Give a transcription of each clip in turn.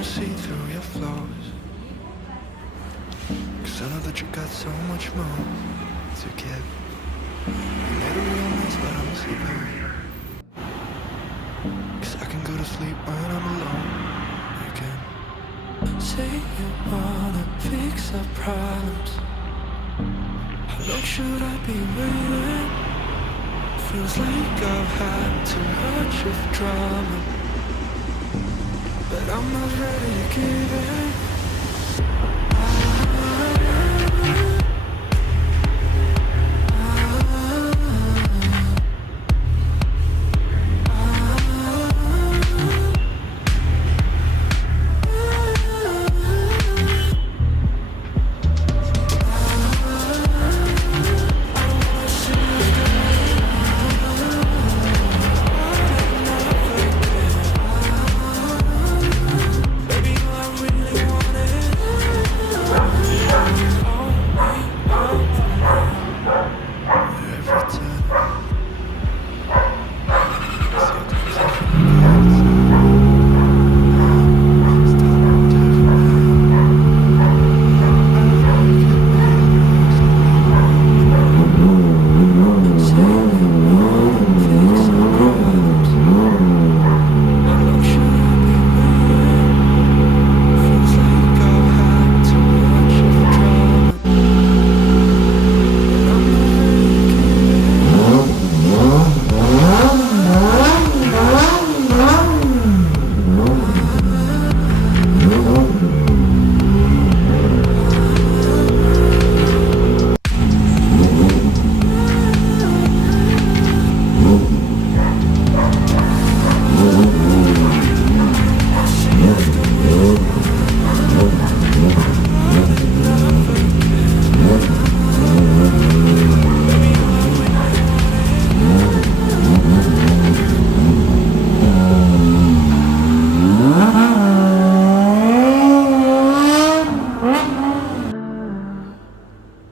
never see through your flaws, 'cause I know that you got so much more to give. You made a real mess, but I'm a sleeper, 'cause I can go to sleep when I'm alone again. Say you wanna fix our problems, how long should I be waiting? Feels like I've had too much of drama, but I'm not ready to give in.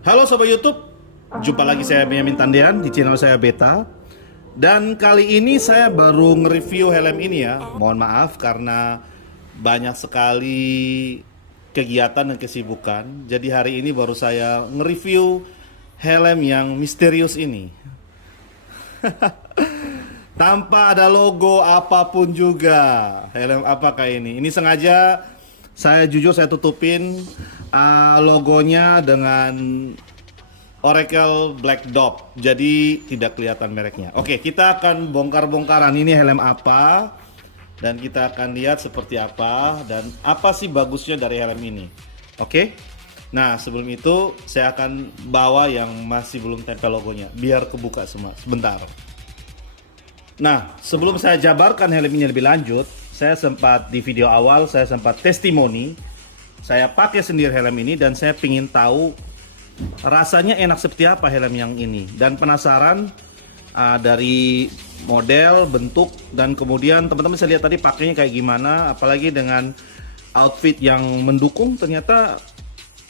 Halo Sobat YouTube, jumpa lagi saya Benyamin Tandean di channel saya Beta. Dan kali ini saya baru nge-review helm ini ya. Mohon maaf karena banyak sekali kegiatan dan kesibukan. Jadi hari ini baru saya nge-review helm yang misterius ini. Tanpa ada logo apapun juga. Helm apakah ini? Ini sengaja saya tutupin logonya dengan Oracle Black Dot, jadi tidak kelihatan mereknya. Oke, kita akan bongkar-bongkaran ini helm apa, dan kita akan lihat seperti apa dan apa sih bagusnya dari helm ini. Oke, nah sebelum itu saya akan bawa yang masih belum tempel logonya, biar kebuka semua. Sebentar. Nah, sebelum saya jabarkan helm ini lebih lanjut, saya sempat di video awal saya sempat testimoni. Saya pakai sendiri helm ini dan saya ingin tahu rasanya enak seperti apa helm yang ini, dan penasaran dari model, bentuk, dan kemudian teman-teman bisa lihat tadi pakainya kayak gimana, apalagi dengan outfit yang mendukung. Ternyata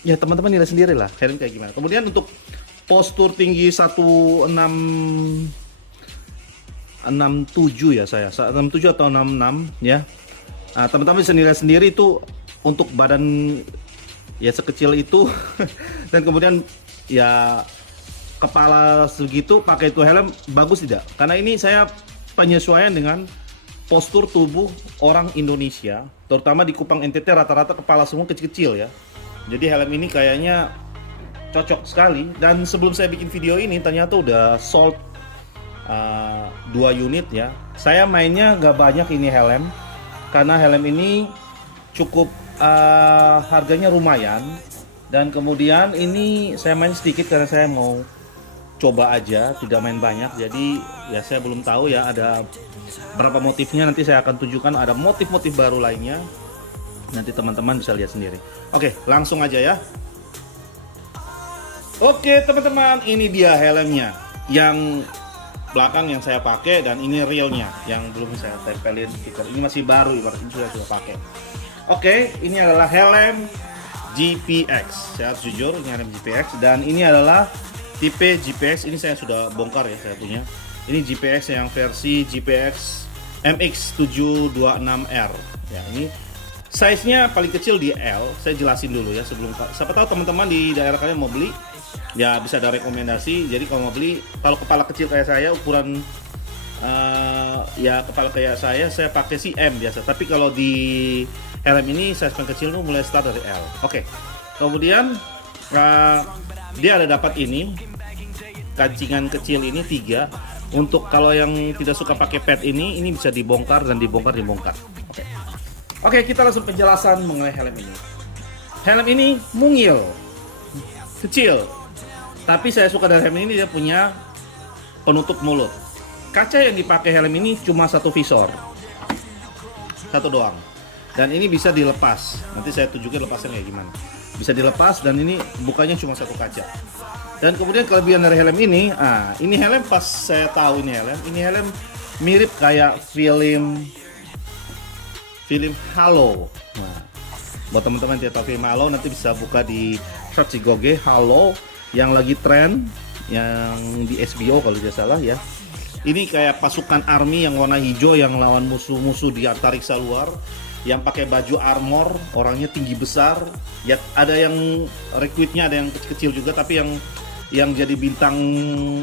ya teman-teman lihat sendiri lah helm kayak gimana. Kemudian untuk postur tinggi 167 ya, saya 67 atau 66 ya. Teman-teman bisa lihat sendiri itu untuk badan ya sekecil itu dan kemudian ya kepala segitu pakai itu helm bagus tidak? Karena ini saya penyesuaian dengan postur tubuh orang Indonesia, terutama di Kupang NTT rata-rata kepala semua kecil-kecil ya. Jadi helm ini kayaknya cocok sekali. Dan sebelum saya bikin video ini ternyata udah sold 2 unit ya. Saya mainnya nggak banyak ini helm karena helm ini cukup harganya lumayan, dan kemudian ini saya main sedikit karena saya mau coba aja, tidak main banyak. Jadi ya saya belum tahu ya ada berapa motifnya, nanti saya akan tunjukkan ada motif-motif baru lainnya, nanti teman-teman bisa lihat sendiri. Oke, langsung aja ya. Oke teman-teman, ini dia helmnya yang belakang yang saya pakai, dan ini realnya yang belum saya tempelin stiker. Ini masih baru, ibaratnya sudah pakai. Oke, ini adalah helm GPX. Saya harus jujur, ini helm GPX, dan ini adalah tipe GPX. Ini saya sudah bongkar ya, saya punya. Ini GPX yang versi GPX MX726R. Ya, ini Size-nya paling kecil di L. Saya jelasin dulu ya sebelum, siapa tahu teman-teman di daerah kalian mau beli, ya bisa ada rekomendasi. Jadi kalau mau beli, kalau kepala kecil kayak saya, ukuran ya kepala kayak saya pakai si M biasa. Tapi kalau di helm ini size paling kecil tuh mulai start dari L. Oke. Kemudian dia ada dapat ini kancingan kecil ini 3. Untuk kalau yang tidak suka pakai pad ini bisa dibongkar dan dibongkar. Oke, kita langsung penjelasan mengenai helm ini. Helm ini mungil, kecil, tapi saya suka dari helm ini, dia punya penutup mulut. Kaca yang dipakai helm ini cuma satu visor, satu doang, dan ini bisa dilepas. Nanti saya tunjukin lepasnya kayak gimana. Bisa dilepas dan ini bukanya cuma satu kaca. Dan kemudian kelebihan dari helm ini, ini helm pas saya tahu ini helm mirip kayak film Halo. Nah, buat teman-teman yang tidak tahu film Halo, nanti bisa buka di search di Google Halo yang lagi tren, yang di HBO kalau tidak salah ya. Ini kayak pasukan army yang warna hijau yang lawan musuh-musuh di antariksa luar, yang pakai baju armor, orangnya tinggi besar. Ya ada yang rekrutnya, ada yang kecil-kecil juga, tapi yang jadi bintang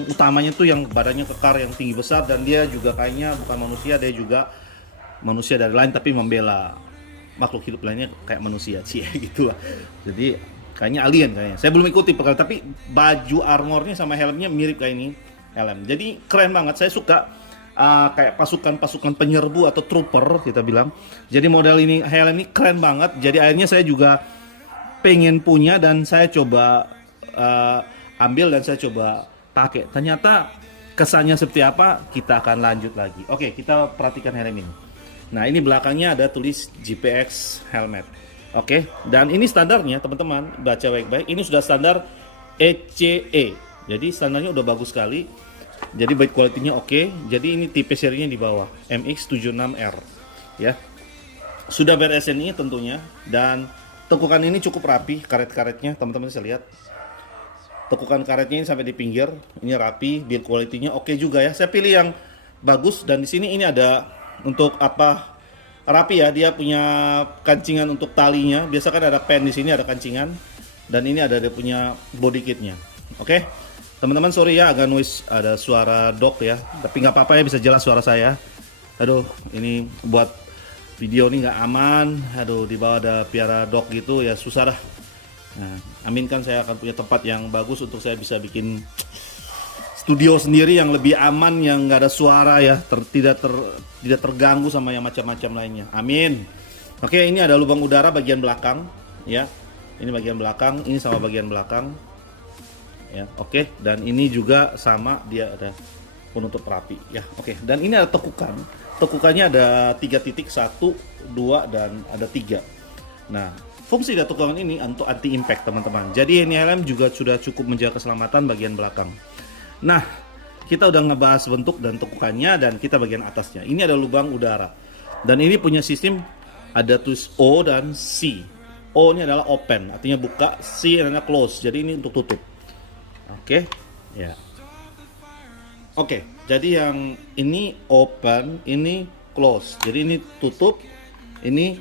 utamanya tuh yang badannya kekar, yang tinggi besar, dan dia juga kayaknya bukan manusia, dia juga manusia dari lain tapi membela makhluk hidup lainnya kayak manusia sih gitu lah. Jadi kayaknya alien kayaknya. Saya belum ikuti perkara, tapi baju armornya sama helmnya mirip kayak ini helm. Jadi keren banget. Saya suka kayak pasukan penyerbu atau trooper kita bilang. Jadi model ini helm ini keren banget. Jadi akhirnya saya juga pengen punya dan saya coba ambil dan saya coba pakai. Ternyata kesannya seperti apa, kita akan lanjut lagi. Oke, kita perhatikan helm ini. Nah, ini belakangnya ada tulis GPX helmet. Oke, dan ini standarnya teman-teman, baca baik-baik. Ini sudah standar ECE. Jadi standarnya udah bagus sekali. Jadi build quality-nya oke. Jadi ini tipe serinya di bawah, MX76R. Ya. Sudah BRSNI tentunya, dan tekukan ini cukup rapi, karet-karetnya teman-teman bisa lihat. Tekukan karetnya ini sampai di pinggir, ini rapi, build quality-nya oke juga ya. Saya pilih yang bagus, dan di sini ini ada untuk apa, rapi ya, dia punya kancingan untuk talinya. Biasa kan ada pen, di sini ada kancingan, dan ini ada dia punya body kitnya. Oke, teman-teman sorry ya agak noise, ada suara dog ya, tapi nggak apa-apa ya, bisa jelas suara saya. Aduh, ini buat video ini nggak aman. Aduh, di bawah ada piara dog gitu ya, susah dah. Nah, aminkan saya akan punya tempat yang bagus untuk saya bisa bikin studio sendiri yang lebih aman, yang nggak ada suara ya, tidak terganggu sama yang macam-macam lainnya. Amin. Oke, ini ada lubang udara bagian belakang ya. Ini bagian belakang, ini sama bagian belakang ya. Oke, dan ini juga sama, dia ada penutup rapi ya. Oke, dan ini ada tekukan. Tekukannya ada 3 titik, 1, 2, dan ada 3. Nah, fungsi dari tekukan ini untuk anti impact teman-teman. Jadi ini helm juga sudah cukup menjaga keselamatan bagian belakang. Nah, kita udah ngebahas bentuk dan tekukannya, dan kita bagian atasnya. Ini ada lubang udara. Dan ini punya sistem ada tulis O dan C. O ini adalah open, artinya buka. C adalah close, jadi ini untuk tutup. Oke, ya. Oke, jadi yang ini open, ini close. Jadi ini tutup, ini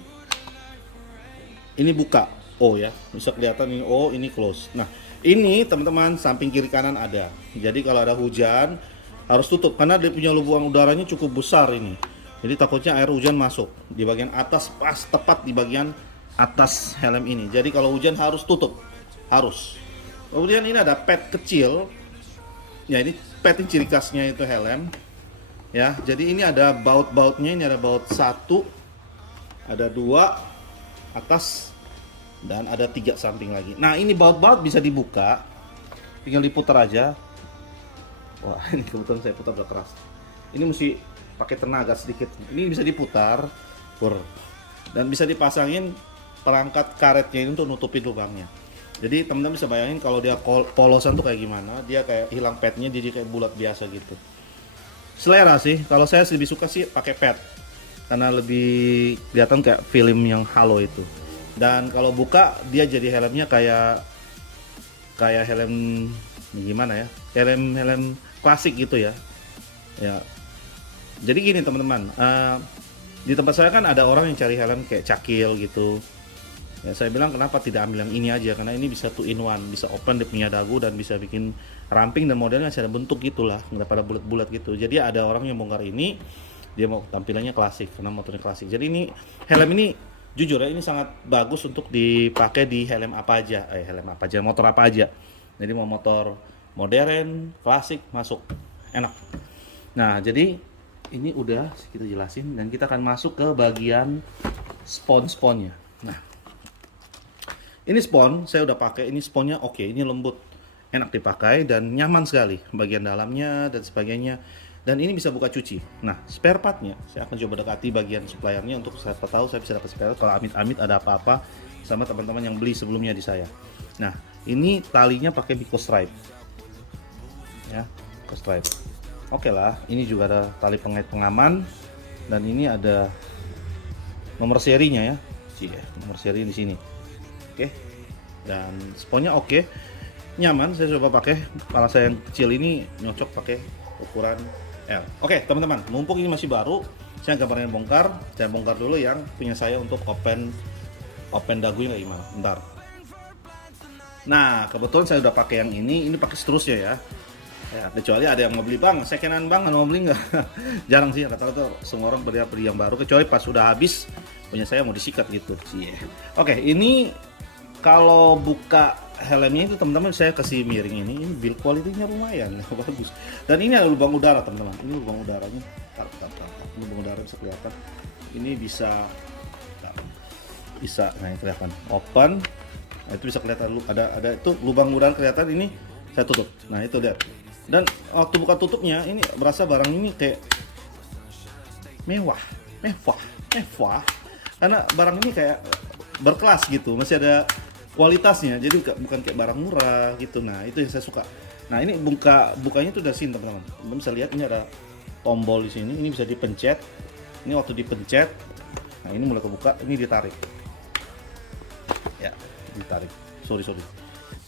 buka. O ya, bisa kelihatan ini O, ini close. Nah, ini teman-teman samping kiri kanan ada. Jadi kalau ada hujan harus tutup karena dia punya lubang udaranya cukup besar ini. Jadi takutnya air hujan masuk di bagian atas, pas tepat di bagian atas helm ini. Jadi kalau hujan harus tutup, harus. Kemudian ini ada pad kecil. Ya, ini pad ini ciri khasnya itu helm. Ya, jadi ini ada baut-bautnya, ini ada baut 1, ada 2 atas, dan ada 3 samping lagi. Nah, ini baut-baut bisa dibuka, tinggal diputar aja. Wah, ini kebetulan saya putar udah keras. Ini mesti pakai tenaga sedikit. Ini bisa diputar, dan bisa dipasangin perangkat karetnya ini untuk nutupin lubangnya. Jadi teman-teman bisa bayangin kalau dia polosan tuh kayak gimana. Dia kayak hilang padnya, jadi kayak bulat biasa gitu. Selera sih. Kalau saya lebih suka sih pakai pad, karena lebih kelihatan kayak film yang Halo itu. Dan kalau buka dia jadi helmnya kayak helm gimana ya, helm klasik gitu ya. Ya, jadi gini teman-teman, Di tempat saya kan ada orang yang cari helm kayak cakil gitu. Ya saya bilang kenapa tidak ambil yang ini aja, karena ini bisa 2 in 1, bisa open dia punya dagu dan bisa bikin ramping dan modelnya masih ada bentuk gitulah, nggak pada bulat-bulat gitu. Jadi ada orang yang bongkar ini, dia mau tampilannya klasik karena motornya klasik. Jadi ini helm ini jujur ya ini sangat bagus untuk dipakai di helm apa aja, motor apa aja. Jadi mau motor modern, klasik masuk enak. Nah jadi ini udah kita jelasin dan kita akan masuk ke bagian spon-sponnya. Nah ini spon saya udah pakai, ini sponnya oke, ini lembut, enak dipakai dan nyaman sekali bagian dalamnya dan sebagainya. Dan ini bisa buka cuci. Nah spare partnya saya akan coba dekati bagian suppliernya untuk siapa tahu saya bisa dapat spare part kalau amit-amit ada apa-apa sama teman-teman yang beli sebelumnya di saya. Nah ini talinya pakai Biko Stripe ya, Biko Stripe. Oke lah, ini juga ada tali pengait pengaman dan ini ada nomor serinya ya, nomor seri di sini. Oke, dan sponnya oke, nyaman. Saya coba pakai, kepala saya yang kecil ini nyocok pakai ukuran L. Oke teman-teman, mumpung ini masih baru, saya gambarnya bongkar. Saya bongkar dulu yang punya saya untuk open dagunya kayak gimana. Bentar. Nah kebetulan saya udah pakai yang ini pakai seterusnya ya. Ya, kecuali ada yang mau beli bang, second-hand bang, mau beli nggak? Jarang sih, rata-rata semua orang beli yang baru, kecuali pas sudah habis punya saya mau disikat gitu. Oke, ini kalau buka helmnya itu teman-teman saya kasih miring ini build quality-nya lumayan, bagus. Dan ini ada lubang udara teman-teman, ini lubang udaranya, lubang udara bisa kelihatan. Ini bisa, nah ini kelihatan open, nah, itu bisa kelihatan ada itu lubang udara kelihatan. Ini saya tutup, nah itu lihat. Dan waktu buka tutupnya ini berasa barang ini kayak mewah karena barang ini kayak berkelas gitu, masih ada kualitasnya, jadi bukan kayak barang murah gitu. Nah itu yang saya suka. Nah ini bukanya itu dari sini teman-teman, bisa lihat ini ada tombol di sini, ini bisa dipencet. Ini waktu dipencet, nah ini mulai kebuka, ini ditarik ya, ditarik. Sorry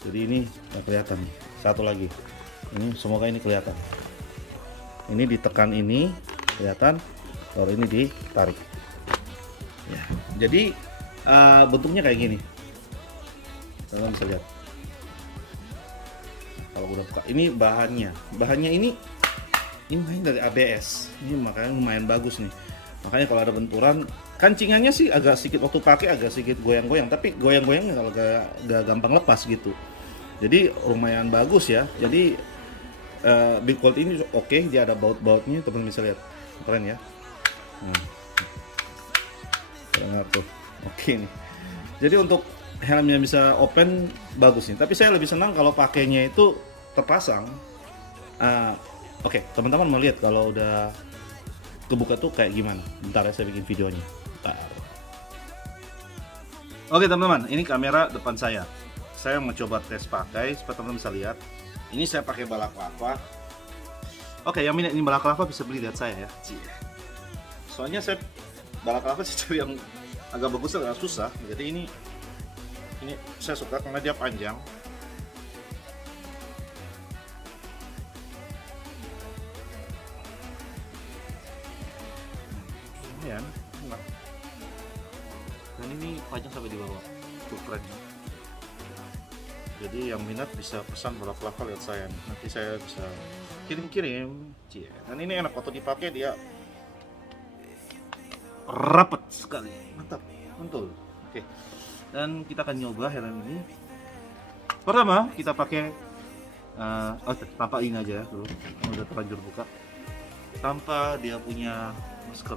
jadi ini nggak kelihatan. Satu lagi, ini semoga ini kelihatan, ini ditekan, ini kelihatan, baru ini ditarik ya. Jadi bentuknya kayak gini, kalian bisa lihat kalau udah buka. Ini bahannya ini dari ABS, ini makanya lumayan bagus nih. Makanya kalau ada benturan, kancingannya sih agak sedikit waktu pakai agak sedikit goyang-goyang, tapi goyang-goyangnya kalau gak gampang lepas gitu. Jadi lumayan bagus ya. Jadi Big Colt ini oke, dia ada baut-bautnya, teman-teman bisa lihat, keren ya. Keren tuh, oke nih. Jadi untuk helmnya bisa open bagus nih. Tapi saya lebih senang kalau pakainya itu terpasang. Oke, teman-teman mau lihat kalau udah kebuka tuh kayak gimana? Bentar ya, saya bikin videonya. Oke teman-teman, ini kamera depan saya. Saya mau coba tes pakai supaya teman-teman bisa lihat. Ini saya pakai balaclava. Oke, yang minat ini balaclava bisa beli lihat saya ya. Soalnya saya balaclava cari yang agak bagus agak susah. Jadi ini saya suka karena dia panjang. Lumayan, enak. Dan ini panjang sampai di bawah. Tuh keren. Jadi yang minat bisa pesan balaclava lihat saya. Nanti saya bisa kirim-kirim. Dan ini enak waktu dipakai, dia rapat sekali, mantap, mantul. Oke. Dan kita akan nyoba helm ini. Pertama kita pakai tanpa ini aja dulu, udah terlanjur buka. Tanpa dia punya masker,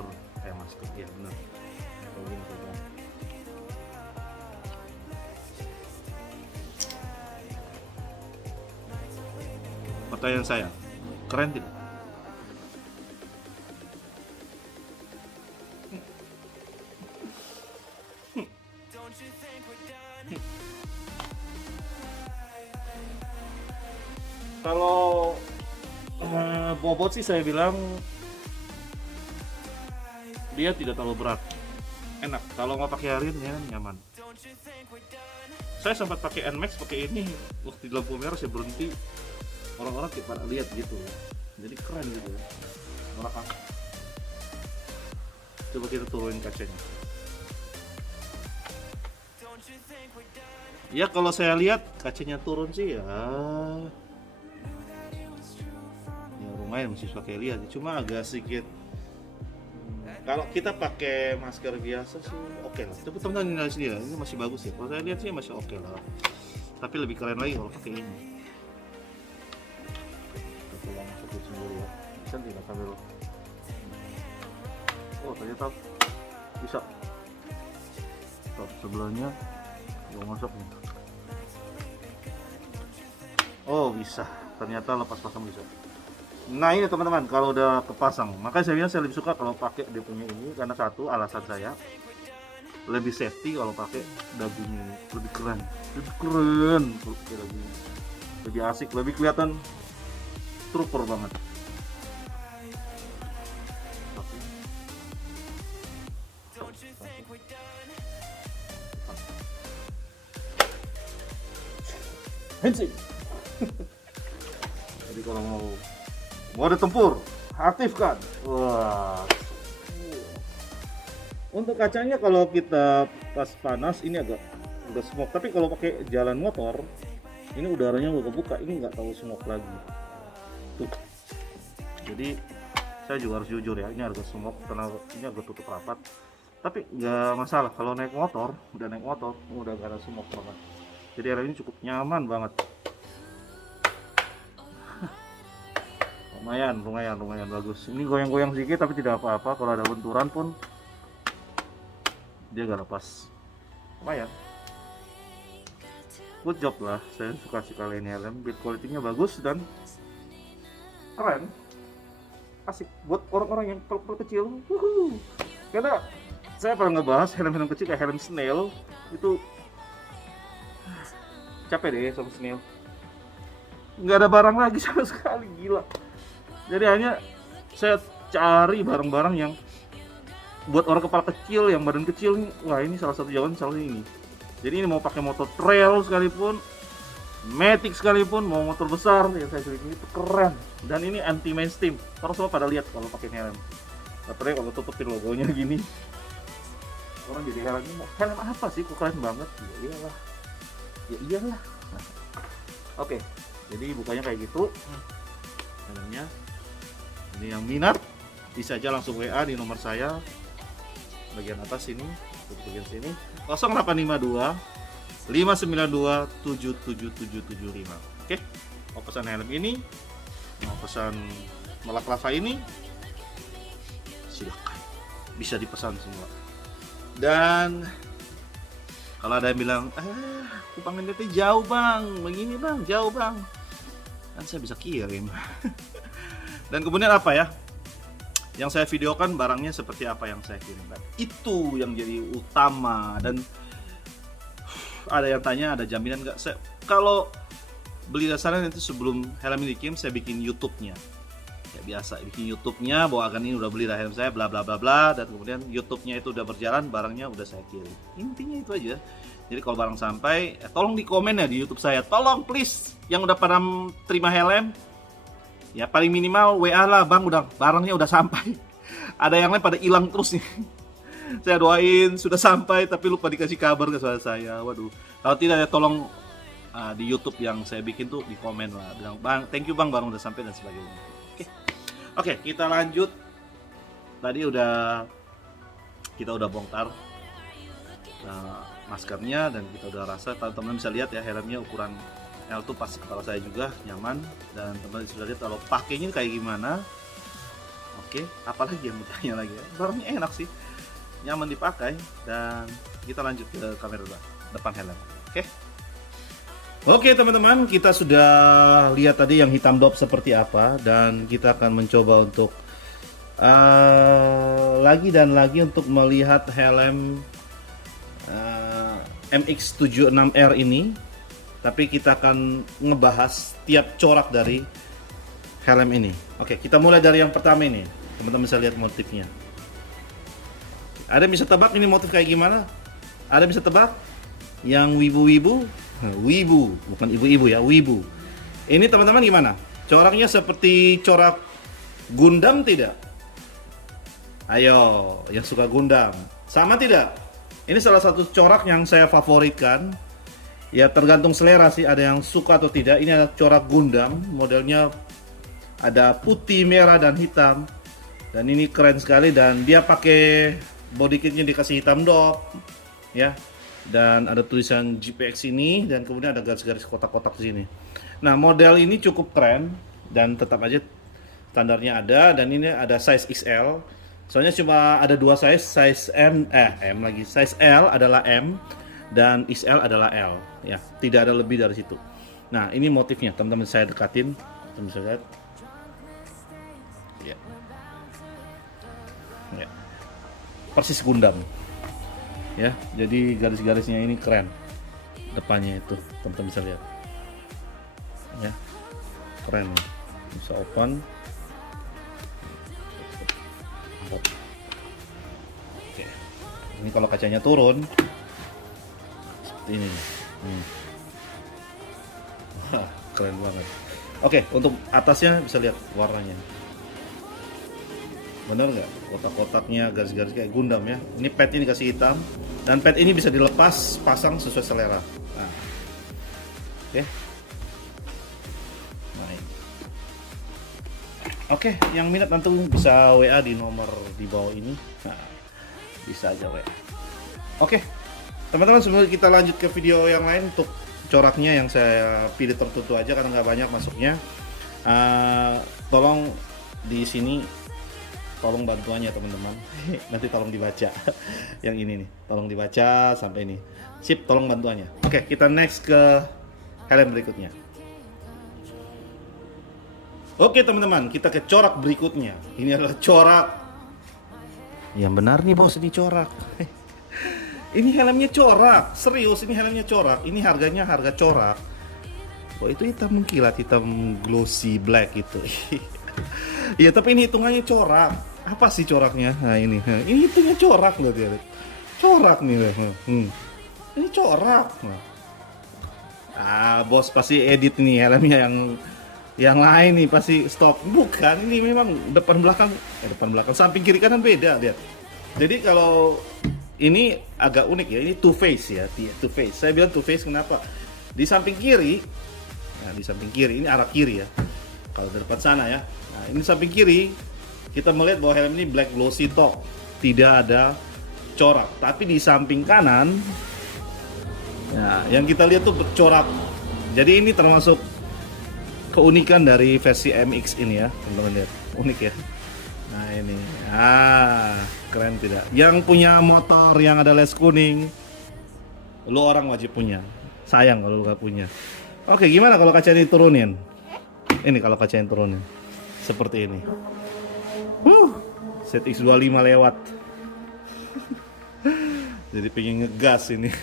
ya benar. Pertanyaan saya, keren tidak? Kalau bobot sih saya bilang dia tidak terlalu berat, enak. Kalau mau pakai harian ya nyaman. Saya sempat pakai NMAX pakai ini waktu di lampu merah, saya berhenti, orang-orang kayak pada lihat gitu, jadi keren gitu ya. Coba kita turunin kacanya. Ya kalau saya lihat kacanya turun sih ya lumayan masih pakai lihat, cuma agak sedikit. Kalau kita pakai masker biasa sih oke lah. Tapi teman-teman nilai sendiri, ini masih bagus ya. Kalau saya lihat sih masih oke lah. Tapi lebih keren lagi kalau pakai ini. Kita ulang masuk sendiri ya. Bisa tidak sambil. Oh ternyata bisa. Tuh, sebelahnya mau masuk nih. Oh bisa, ternyata lepas pasang bisa. Nah ini teman-teman, kalau udah kepasang, makanya saya bilang saya lebih suka kalau pakai dia punya ini, karena satu alasan saya lebih safety kalau pakai dagunya ini, lebih keren kalau pakai dagunya, lebih asik, lebih kelihatan trooper banget. Handshake. Jadi kalau mau mode tempur, aktifkan. Wah. Untuk kacanya kalau kita pas panas ini agak udah smoke, tapi kalau pakai jalan motor ini udaranya udah kebuka, ini nggak tahu smoke lagi. Tuh. Jadi saya juga harus jujur ya, ini agak smoke karena ini agak tutup rapat. Tapi nggak masalah kalau naik motor, udah gak ada smoke banget. Jadi area ini cukup nyaman banget. lumayan bagus. Ini goyang-goyang sedikit tapi tidak apa-apa, kalau ada benturan pun dia gak lepas. Lumayan. Good job lah, saya suka sekali ini helm. Build quality-nya bagus dan keren. Asik buat orang-orang yang kecil. Karena saya pernah ngebahas helm-helm kecil kayak helm snail itu capek deh sama snail. Nggak ada barang lagi sama sekali, gila. Jadi hanya saya cari barang-barang yang buat orang kepala kecil, yang badan kecil nih. Wah ini salah satu jawaban salah ini. Jadi ini mau pakai motor trail sekalipun, matic sekalipun, mau motor besar yang saya pilih ini itu keren. Dan ini anti mainstream. Orang semua pada lihat kalau pakai helm. Apalagi kalau tutupin logonya gini. Orang jadi heran, helm apa sih? Kok keren banget? Ya iyalah. Nah. Oke. Jadi bukanya kayak gitu. Helmnya. Ini yang minat bisa aja langsung WA di nomor saya bagian atas ini, bagian sini 0852 592 77775. Oke. Mau pesan helm ini, mau pesan melak lava ini, silakan. Bisa dipesan semua. Dan kalau ada yang bilang, Kupang NTT jauh bang, begini bang, jauh bang, kan saya bisa kirim. Dan kemudian apa ya? Yang saya videokan barangnya seperti apa yang saya kirimkan. Itu yang jadi utama. Dan ada yang tanya, ada jaminan nggak? Kalau beli dasarnya nanti sebelum helm ini dikirim, saya bikin YouTube-nya. Ya biasa, bikin YouTube-nya bahwa akan ini udah beli helm saya, bla bla bla bla. Dan kemudian YouTube-nya itu udah berjalan, barangnya udah saya kirim. Intinya itu aja. Jadi kalau barang sampai, tolong di komen ya di YouTube saya. Tolong please, yang udah pada terima helm, ya paling minimal WA lah bang, udah barangnya udah sampai. Ada yang lain pada hilang terus nih. Saya doain sudah sampai tapi lupa dikasih kabar ke saya. Waduh. Kalau tidak ya tolong di YouTube yang saya bikin tuh di komen lah, bilang bang, thank you bang, barang udah sampai dan sebagainya. Oke, kita lanjut. Tadi kita udah bongkar maskernya dan kita udah rasa. Teman-teman bisa lihat ya helmnya ukuran L tuh pas kepala saya juga, nyaman. Dan teman-teman sudah lihat kalau pakainya kayak gimana. Oke, apalagi yang bertanya lagi ya. Barangnya enak sih, nyaman dipakai. Dan kita lanjut ke kamera depan helm. Oke teman-teman, kita sudah lihat tadi yang hitam dop seperti apa. Dan kita akan mencoba untuk lagi dan lagi untuk melihat helm MX-76R ini. Tapi kita akan ngebahas tiap corak dari helm ini. Oke, kita mulai dari yang pertama ini. Teman-teman bisa lihat motifnya. Ada yang bisa tebak ini motif kayak gimana? Ada yang bisa tebak? Yang wibu-wibu? Wibu, bukan ibu-ibu ya, wibu. Ini teman-teman gimana? Coraknya seperti corak Gundam tidak? Ayo, yang suka Gundam. Sama tidak? Ini salah satu corak yang saya favoritkan. Ya tergantung selera sih, ada yang suka atau tidak. Ini ada corak Gundam, modelnya ada putih, merah, dan hitam. Dan ini keren sekali, dan dia pakai body kitnya dikasih hitam dop. Ya. Dan ada tulisan GPX ini, dan kemudian ada garis-garis kotak-kotak di sini. Nah, model ini cukup keren, dan tetap aja standarnya ada, dan ini ada size XL. Soalnya cuma ada dua size M lagi. Size L adalah M dan XL adalah L, ya. Tidak ada lebih dari situ. Nah, ini motifnya, teman-teman, saya dekatin, teman-teman bisa lihat. Ya. Ya. Persis Gundam. Ya, jadi garis-garisnya ini keren. Depannya itu, teman-teman bisa lihat. Ya. Keren. Bisa open. Oke, ini kalau kacanya turun seperti ini. Wah, keren banget. Oke, untuk atasnya bisa lihat warnanya. Bener nggak? Kotak-kotaknya, garis-garis kayak Gundam ya. Ini pad ini dikasih hitam, dan pad ini bisa dilepas pasang sesuai selera. Nah, oke. Oke, yang minat nanti bisa WA di nomor di bawah ini. Nah, bisa aja WA. Oke, teman-teman, sebelum kita lanjut ke video yang lain, untuk coraknya yang saya pilih tertentu aja karena nggak banyak masuknya. Tolong di sini, tolong bantuannya teman-teman. Nanti tolong dibaca. Yang ini nih, tolong dibaca sampai ini. Sip, tolong bantuannya. Oke, kita next ke helm berikutnya. Oke teman-teman, kita ke corak berikutnya. Ini adalah corak. Yang benar nih bos, ini corak. Ini helmnya corak, serius, ini helmnya corak. Ini harganya harga corak. Oh, itu hitam mengkilat, hitam glossy black itu. Iya, tapi ini hitungannya corak. Apa sih coraknya? Nah ini hitungnya corak loh dia. Corak nih. Ini corak. Bos pasti edit nih helmnya yang lain nih, pasti stop. Bukan, ini memang depan belakang samping kiri kanan beda, lihat. Jadi kalau ini agak unik ya, ini two face ya, two face. Saya bilang two face kenapa? Di samping kiri, nah di samping kiri ini arah kiri ya. Kalau di depan sana ya. Nah, ini samping kiri kita melihat bahwa helm ini black glossy top, tidak ada corak. Tapi di samping kanan, nah yang kita lihat tuh bercorak. Jadi ini termasuk keunikan dari versi MX ini ya, teman-teman lihat, unik ya. Nah ini, keren tidak? Yang punya motor yang ada les kuning, lo orang wajib punya. Sayang kalau lo gak punya. Oke, gimana kalau kaca ini turunin? Ini kalau kaca ini turunin, seperti ini. ZX25 lewat. Jadi pengen ngegas ini.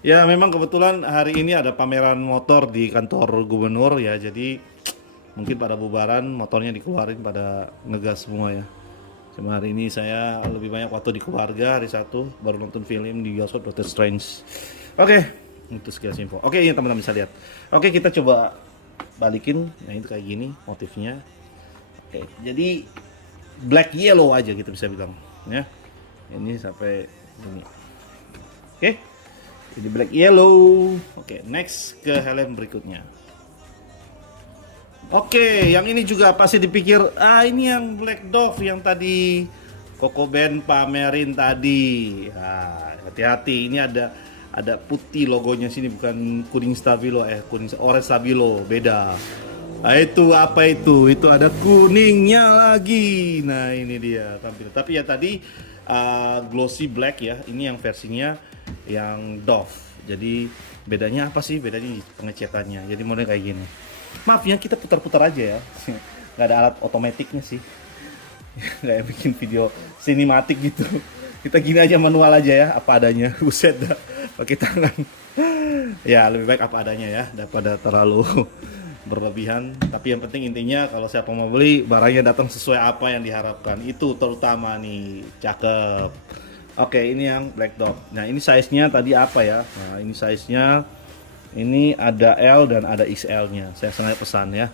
Ya memang kebetulan hari ini ada pameran motor di kantor gubernur ya, jadi mungkin pada bubaran motornya dikeluarin pada ngegas semua ya. Cuma hari ini saya lebih banyak waktu di keluarga, hari Sabtu baru nonton film di bioskop Doctor Strange. Oke, itu sekilas info. Oke, ini teman-teman bisa lihat. Oke, kita coba balikin. Nah itu kayak gini motifnya. Oke, jadi black yellow aja kita bisa bilang ya. Ini sampai ini. Oke. Jadi black yellow. Oke, next ke helm berikutnya. Oke, yang ini juga pasti dipikir, ini yang Black Dove yang tadi Koko Band pamerin tadi. Hati-hati, ini ada putih logonya sini, bukan kuning stabilo, kuning orange stabilo, beda. Nah, itu apa itu? Itu ada kuningnya lagi. Nah, ini dia tampil. Tapi ya tadi glossy black ya. Ini yang versinya yang Dove. Jadi bedanya apa sih? Bedanya di pengecetannya. Jadi model kayak gini. Maaf ya, kita putar-putar aja ya. Nggak ada alat otomatiknya sih. Nggak bikin video sinematik gitu. Kita gini aja, manual aja ya, apa adanya. Buset dah, pakai tangan. Ya lebih baik apa adanya ya, daripada terlalu berlebihan. Tapi yang penting intinya kalau siapa mau beli, barangnya datang sesuai apa yang diharapkan. Itu terutama nih, cakep. Oke, ini yang Black Dog. Nah ini size-nya tadi apa ya? Nah ini size-nya, ini ada L dan ada XL-nya. Saya sengaja pesan ya.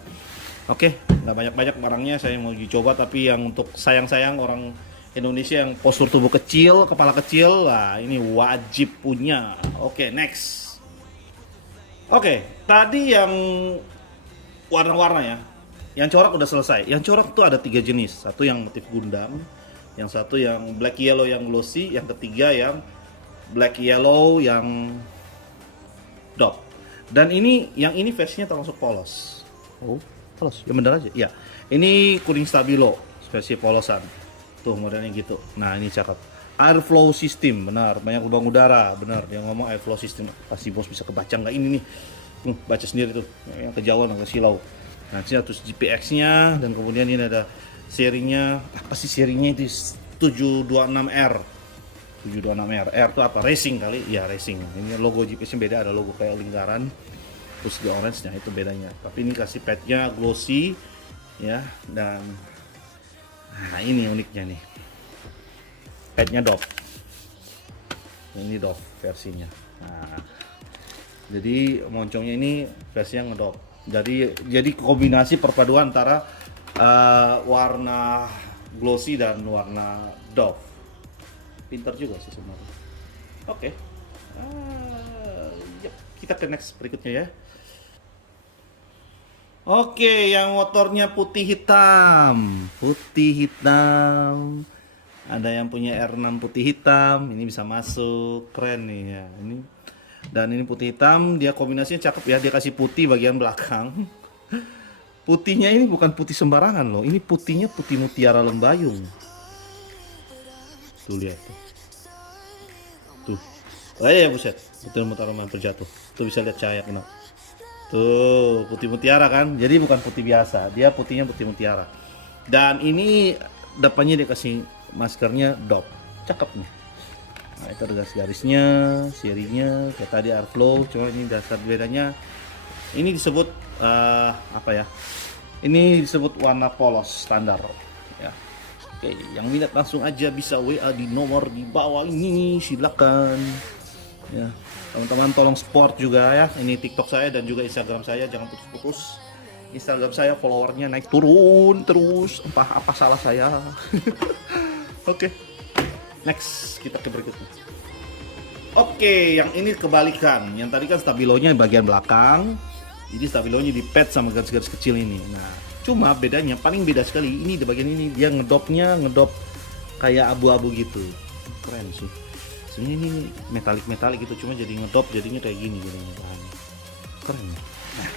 Oke, nggak banyak-banyak barangnya, saya mau dicoba. Tapi yang untuk sayang-sayang orang Indonesia yang postur tubuh kecil, kepala kecil, lah ini wajib punya. Oke, next. Oke, tadi yang warna-warna ya. Yang corak udah selesai. Yang corak tuh ada 3 jenis. Satu yang motif Gundam, yang satu yang black yellow yang glossy, yang ketiga yang black yellow yang dop. Dan ini yang ini versinya termasuk polos. Oh, polos. Ya bener aja. Ya. Ini kuning stabilo, versi polosan. Tuh modelnya gitu. Nah, ini cakep. Airflow system, benar. Banyak lubang udara, benar. Dia ngomong airflow system. Pasti bos bisa kebaca nggak ini nih? Baca sendiri tuh. Yang kejauhan agak silau. Nah, sini terus GPX-nya dan kemudian ini ada serinya. Apa sih serinya itu? 726R. 726R. R itu apa? Racing kali? Ya, racing. Ini logo GPX-nya beda, ada logo kayak lingkaran. Terus di orange-nya itu bedanya. Tapi ini kasih padnya glossy ya, dan nah ini uniknya nih. Padnya Dove. Ini Dove versinya. Nah, jadi moncongnya ini versi yang ngedop. Jadi kombinasi perpaduan antara warna glossy dan warna Dove. Pintar juga sih sebenarnya. Oke. Yep. Kita ke next berikutnya ya. Oke, yang motornya putih hitam. Putih hitam. Ada yang punya R6 putih hitam, ini bisa masuk, keren nih ya. Ini dan ini putih hitam, dia kombinasinya cakep ya. Dia kasih putih bagian belakang. Putihnya ini bukan putih sembarangan loh. Ini putihnya putih mutiara lembayung. Tuh lihat tuh. Tuh. Oh ya buset, putih mutiara lembayung terjatuh. Tuh bisa lihat cahaya kena. Tuh, putih mutiara kan. Jadi bukan putih biasa, dia putihnya putih mutiara. Dan ini depannya dia kasih maskernya Dove. Cakep nih. Nah, itu ada garis-garisnya, serinya, kayak tadi Airflow, cuma ini dasar bedanya. Ini disebut apa ya? Ini disebut warna polos standar ya. Oke, yang minat langsung aja bisa WA di nomor di bawah ini, silakan. Ya, teman-teman tolong support juga ya. Ini TikTok saya dan juga Instagram saya, jangan putus-putus. Instagram saya followernya naik turun terus. Apa salah saya? Oke. Next, kita ke berikutnya. Oke, yang ini kebalikan. Yang tadi kan stabilonya di bagian belakang. Jadi stabilonya di pad sama garis-garis kecil ini. Nah, cuma bedanya paling beda sekali. Ini di bagian ini dia ngedop kayak abu-abu gitu. Keren sih. Sebenarnya ini metalik gitu, cuma jadi ngedop jadinya kayak gini bahannya. Keren. Nah,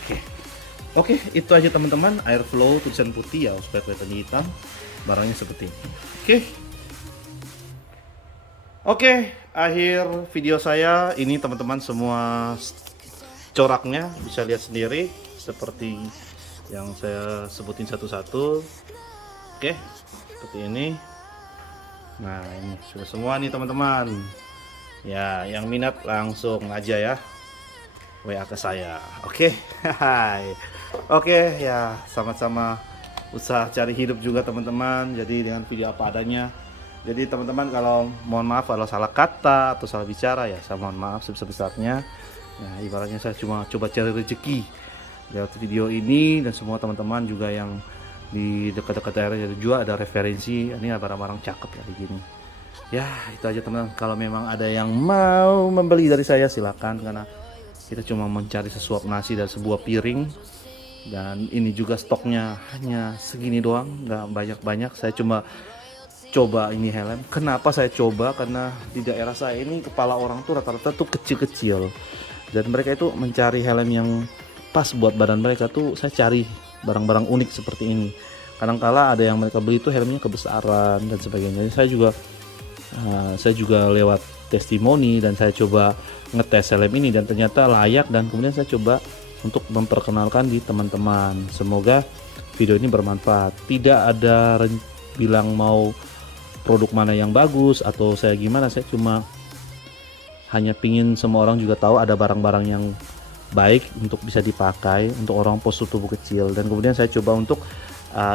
oke, itu aja teman-teman. Airflow tulisan putih ya, supaya kelihatan hitam. Barangnya seperti ini. Oke, akhir video saya ini teman-teman, semua coraknya bisa lihat sendiri seperti yang saya sebutin satu-satu. Oke, seperti ini. Nah, ini sudah semua nih teman-teman. Ya, yang minat langsung aja ya WA ke saya. Oke. Hai. Oke, ya sama-sama usaha cari hidup juga teman-teman. Jadi dengan video apa adanya. Jadi teman-teman kalau mohon maaf kalau salah kata atau salah bicara ya saya mohon maaf sebesar-besarnya. Ya, ibaratnya saya cuma coba cari rezeki lewat video ini, dan semua teman-teman juga yang di dekat-dekat daerah juga ada referensi. Ini barang-barang cakep kayak gini. Ya, itu aja teman-teman. Kalau memang ada yang mau membeli dari saya silakan, karena kita cuma mencari sesuap nasi dan sebuah piring. Dan ini juga stoknya hanya segini doang, nggak banyak-banyak. Saya cuma coba ini helm. Kenapa saya coba? Karena di daerah saya ini kepala orang tuh rata-rata tuh kecil-kecil, dan mereka itu mencari helm yang pas buat badan mereka. Tuh saya cari barang-barang unik seperti ini. Kadang-kala ada yang mereka beli itu helmnya kebesaran dan sebagainya. Jadi saya juga lewat testimoni dan saya coba ngetes helm ini dan ternyata layak, dan kemudian saya coba untuk memperkenalkan di teman-teman. Semoga video ini bermanfaat. Tidak ada bilang mau produk mana yang bagus atau saya gimana, saya cuma hanya pingin semua orang juga tahu ada barang-barang yang baik untuk bisa dipakai untuk orang postur tubuh kecil. Dan kemudian saya coba untuk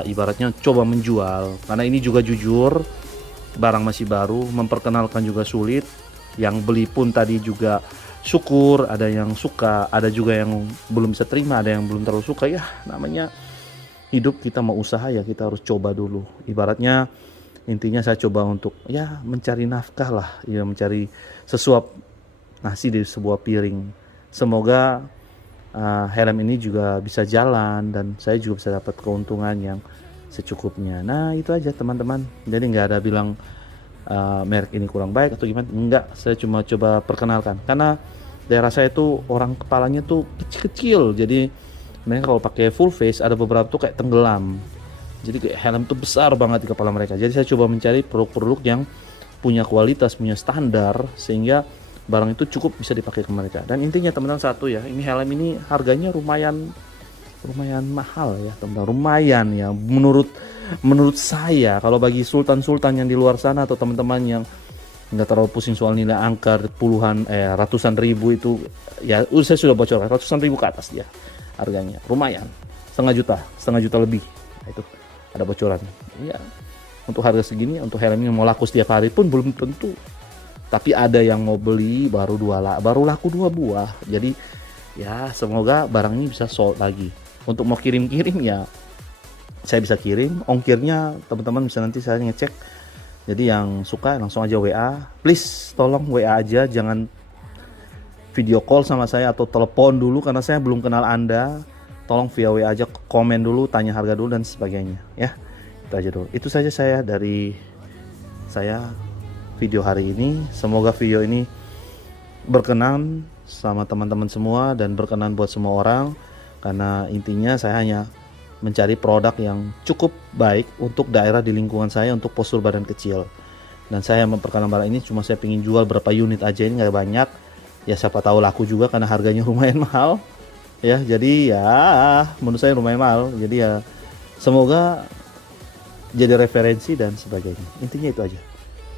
ibaratnya coba menjual, karena ini juga jujur barang masih baru, memperkenalkan juga sulit. Yang beli pun tadi juga syukur, ada yang suka, ada juga yang belum bisa terima, ada yang belum terlalu suka. Ya namanya hidup, kita mau usaha ya kita harus coba dulu. Ibaratnya Intinya saya coba untuk ya mencari nafkah lah, ya mencari sesuap nasi di sebuah piring. Semoga helm ini juga bisa jalan dan saya juga bisa dapat keuntungan yang secukupnya. Nah itu aja teman-teman, jadi nggak ada bilang merek ini kurang baik atau gimana, enggak. Saya cuma coba perkenalkan karena daerah saya tuh orang kepalanya tuh kecil-kecil, jadi mereka kalau pakai full face ada beberapa tuh kayak tenggelam, jadi kayak helm tuh besar banget di kepala mereka. Jadi saya coba mencari produk-produk yang punya kualitas, punya standar, sehingga barang itu cukup bisa dipakai ke mereka. Dan intinya teman-teman satu ya, ini helm ini harganya lumayan mahal ya teman-teman, lumayan ya menurut saya. Kalau bagi sultan-sultan yang di luar sana atau teman-teman yang nggak terlalu pusing soal nilai angka ratusan ribu itu ya, saya sudah bocorkan ratusan ribu ke atas dia harganya, lumayan setengah juta lebih. Nah, itu ada bocoran ya. Untuk harga segini, untuk helm yang mau laku setiap hari pun belum tentu, tapi ada yang mau beli baru laku 2 buah. Jadi ya semoga barang ini bisa sold lagi. Untuk mau kirim-kirim ya saya bisa kirim, ongkirnya teman-teman bisa nanti saya ngecek. Jadi yang suka langsung aja WA, please tolong WA aja, jangan video call sama saya atau telepon dulu karena saya belum kenal Anda. Tolong via WA aja, komen dulu, tanya harga dulu dan sebagainya ya. Itu aja dulu. Itu saja saya dari saya video hari ini. Semoga video ini berkenan sama teman-teman semua dan berkenan buat semua orang, karena intinya saya hanya mencari produk yang cukup baik untuk daerah di lingkungan saya, untuk postur badan kecil. Dan saya memperkenalkan barang ini cuma saya ingin jual berapa unit aja, ini nggak banyak ya, siapa tahu laku juga karena harganya lumayan mahal ya. Jadi ya menurut saya lumayan mahal, jadi ya semoga jadi referensi dan sebagainya. Intinya itu aja,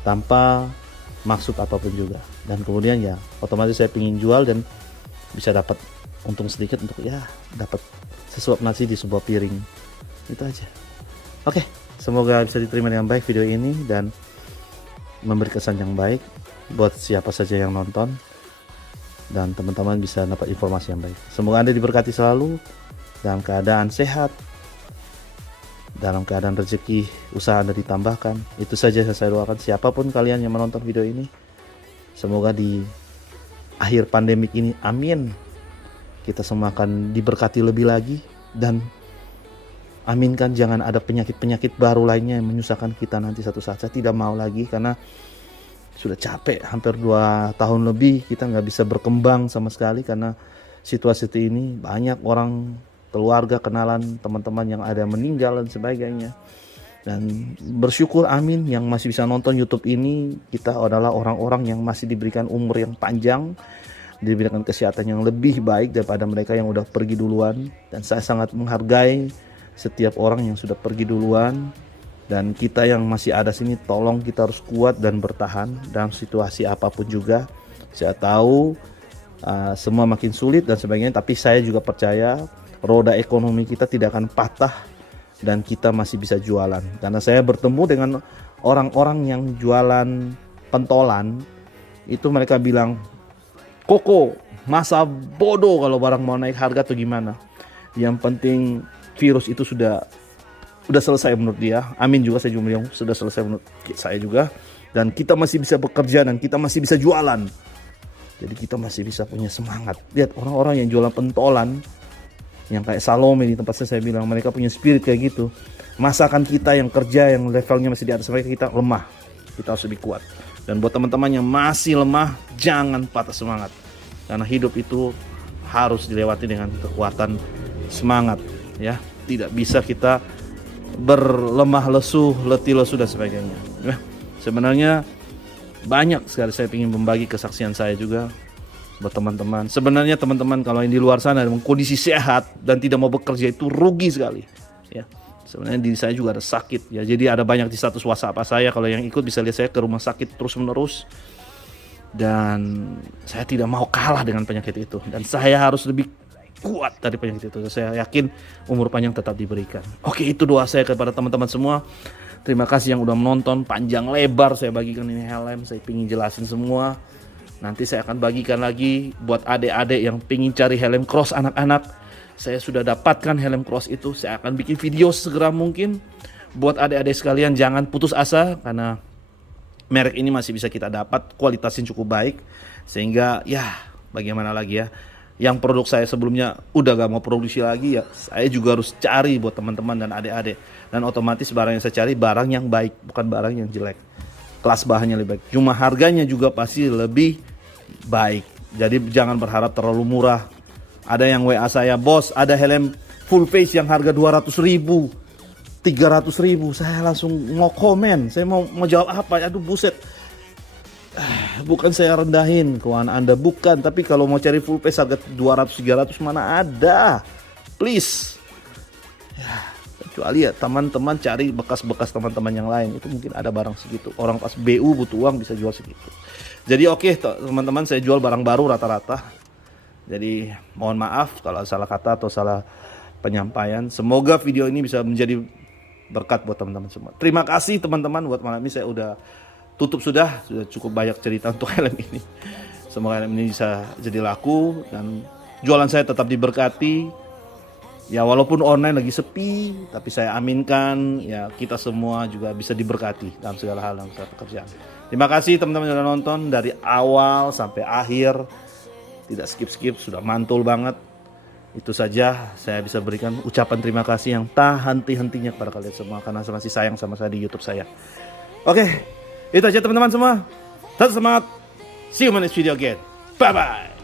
tanpa maksud apapun juga. Dan kemudian ya otomatis saya ingin jual dan bisa dapat untung sedikit untuk ya dapat sesuap nasi di sebuah piring. Itu aja. Oke, semoga bisa diterima dengan baik video ini dan memberi kesan yang baik buat siapa saja yang nonton, dan teman-teman bisa dapat informasi yang baik. Semoga Anda diberkati selalu dalam keadaan sehat, dalam keadaan rezeki usaha Anda ditambahkan. Itu saja saya doakan siapapun kalian yang menonton video ini. Semoga di akhir pandemik ini, amin, kita semua akan diberkati lebih lagi, dan aminkan jangan ada penyakit-penyakit baru lainnya yang menyusahkan kita nanti satu saat. Saya tidak mau lagi karena sudah capek, hampir 2 tahun lebih kita nggak bisa berkembang sama sekali karena situasi ini. Banyak orang, keluarga, kenalan, teman-teman yang ada meninggal dan sebagainya. Dan bersyukur amin yang masih bisa nonton YouTube ini, kita adalah orang-orang yang masih diberikan umur yang panjang, diberikan kesehatan yang lebih baik daripada mereka yang udah pergi duluan. Dan saya sangat menghargai setiap orang yang sudah pergi duluan, dan kita yang masih ada sini tolong kita harus kuat dan bertahan dalam situasi apapun juga. Saya tahu semua makin sulit dan sebagainya, tapi saya juga percaya roda ekonomi kita tidak akan patah dan kita masih bisa jualan. Karena saya bertemu dengan orang-orang yang jualan pentolan itu, mereka bilang, "Koko, masa bodoh kalau barang mau naik harga atau gimana. Yang penting virus itu sudah selesai menurut dia." Amin juga, saya juga bilang sudah selesai menurut saya juga. Dan kita masih bisa bekerja dan kita masih bisa jualan. Jadi kita masih bisa punya semangat. Lihat orang-orang yang jualan pentolan, yang kayak Salome di tempat saya bilang mereka punya spirit kayak gitu. Masakan kita yang kerja yang levelnya masih di atas mereka, kita lemah. Kita harus lebih kuat. Dan buat teman-teman yang masih lemah, jangan patah semangat. Karena hidup itu harus dilewati dengan kekuatan semangat ya. Tidak bisa kita berlemah lesu, letih lesu dan sebagainya ya. Sebenarnya banyak sekali saya ingin membagi kesaksian saya juga buat teman-teman. Sebenarnya teman-teman kalau yang di luar sana dalam kondisi sehat dan tidak mau bekerja itu rugi sekali ya. Sebenarnya diri saya juga ada sakit ya. Jadi ada banyak di status WhatsApp saya, kalau yang ikut bisa lihat saya ke rumah sakit terus menerus. Dan saya tidak mau kalah dengan penyakit itu, dan saya harus lebih kuat dari penyakit itu. Saya yakin umur panjang tetap diberikan. Oke, itu doa saya kepada teman-teman semua. Terima kasih yang udah menonton, panjang lebar saya bagikan ini helm. Saya ingin jelasin semua. Nanti saya akan bagikan lagi buat adik-adik yang ingin cari helm cross anak-anak. Saya sudah dapatkan helm cross itu. Saya akan bikin video segera mungkin buat adik-adik sekalian jangan putus asa karena merek ini masih bisa kita dapat, kualitasnya cukup baik, sehingga ya bagaimana lagi ya. Yang produk saya sebelumnya udah gak mau produksi lagi ya, saya juga harus cari buat teman-teman dan adik-adik. Dan otomatis barang yang saya cari barang yang baik, bukan barang yang jelek. Kelas bahannya lebih baik, cuma harganya juga pasti lebih baik. Jadi jangan berharap terlalu murah. Ada yang WA saya, bos ada helm full face yang harga 200.000, 300.000. Saya langsung mau komen, saya mau jawab apa? Aduh buset. Bukan saya rendahin keuangan Anda, bukan. Tapi kalau mau cari full face harga 200-300 mana ada. Please. Ya, kecuali ya teman-teman cari bekas-bekas teman-teman yang lain. Itu mungkin ada barang segitu. Orang pas BU butuh uang bisa jual segitu. Jadi oke, teman-teman, saya jual barang baru rata-rata. Jadi mohon maaf kalau salah kata atau salah penyampaian. Semoga video ini bisa menjadi berkat buat teman-teman semua. Terima kasih teman-teman, buat malam ini saya udah tutup, sudah cukup banyak cerita untuk helm ini. Semoga helm ini bisa jadi laku dan jualan saya tetap diberkati. Ya walaupun online lagi sepi, tapi saya aminkan ya kita semua juga bisa diberkati dalam segala hal dalam segala pekerjaan. Terima kasih teman-teman yang sudah nonton dari awal sampai akhir. Tidak skip-skip, sudah mantul banget. Itu saja saya bisa berikan ucapan terima kasih yang tak henti-hentinya kepada kalian semua karena masih sayang sama saya di YouTube saya. Oke, itu aja teman-teman semua. Tetap semangat. See you in the next video again. Bye bye.